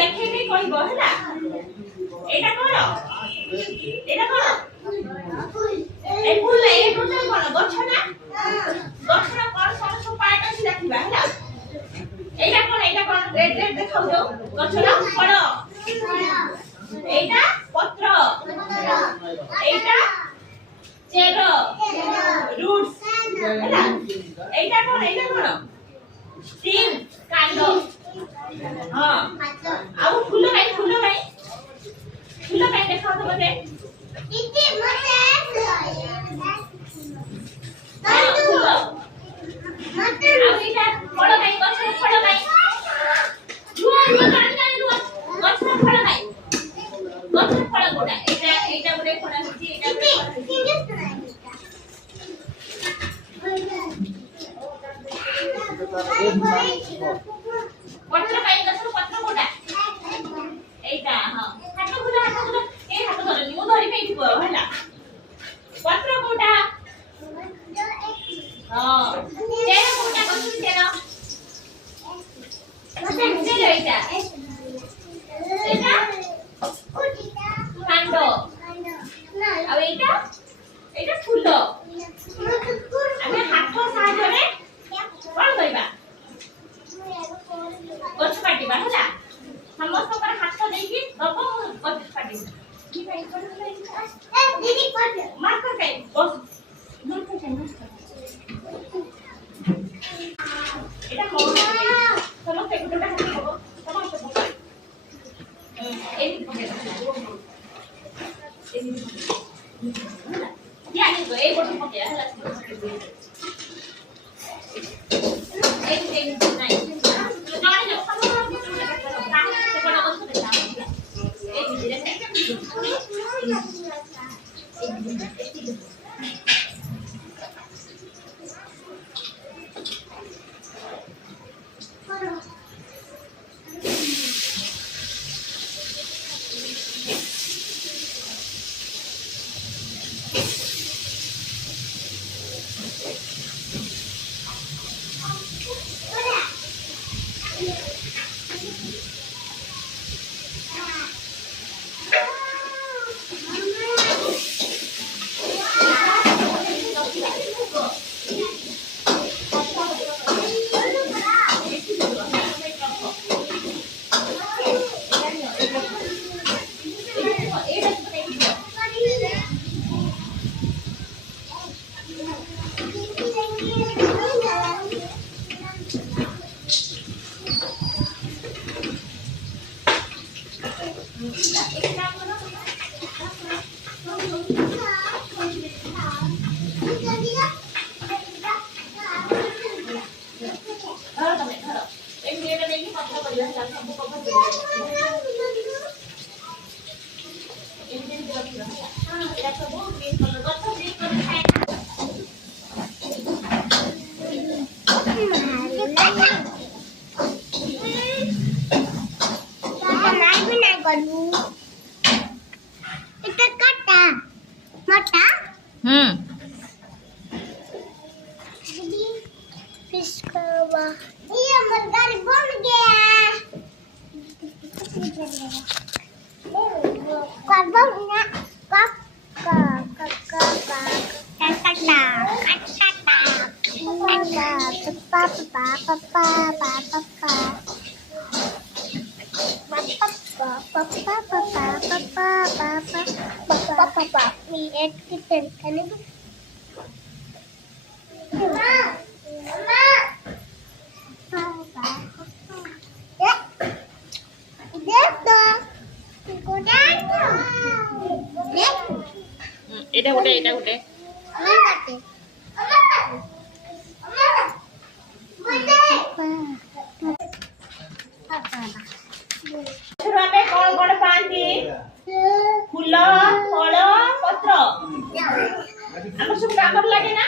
ଦେଖେଇକି କହିବ ହେଲା। ଏଇଟା କଣ? ଏଇଟା କଣ? ଏ ଫୁଲ ଏ ଟୋଟାଲ କଣ ଗଛ ନା? ଗଛର କଣ ସବୁ ପାର୍ଟ ଅଛି ଦେଖିବା ହେଲା। ଏଇଟା କଣ ରେଡ ରେଡ ଦେଖାଉଛ ଗଛର ଫଳ। এইটা পত্র, এইটা চের রুটস ହେଲା। এইটা কোন স্টিম কাণ্ড। ହଁ ଆଉ ଫୁଲ କାଇଁ ଦେଖାଅ ତ ମତେ। ଦିଦି ମତେ ଫୁଲ ମତେ ଆଉ ଏଇଟା ଫଳ କାଇଁ ଗଛର ଫଳ କାଇଁ। ଗଛର ଫଳ କାଇଁ। গছর ফল কোটা এইটা বলে ফল আছে এইটা বলে পত্র কাই গছর পত্র কোটা এইটা। হ্যাঁ হাত গুলো এই হাত ধরনি মু ধরি পেই দিব ହେଲା। পত্র কোটা হ্যাঁ চের কোটা গছর চের চের এইটা এইটা কাণ্ড আর এইটা ফুল। আমি হাত সাহায্যে কোন কইবা গছ কাটিবা ହେଲା। ସମସ୍ତଙ୍କର ହାତ ଦେଇକି ଦବ ଗଛ କାଟିବ। କି ଭାଇ କୋନ ଏ ଦିଦି କୋନ ମାର୍କ କାଇ ବସ ମାର୍କ କାଇ এটা কোন ସମସ୍ତେ ଗୋଟେ ହାତ ଦବ ସମସ୍ତେ ପକା এই পকে ya nih এই বটন পকে ହେଲା। এই নাই জানি না এটা গোটে कौन कौन पाती फूल फल पत्र आम सब काम लगे ना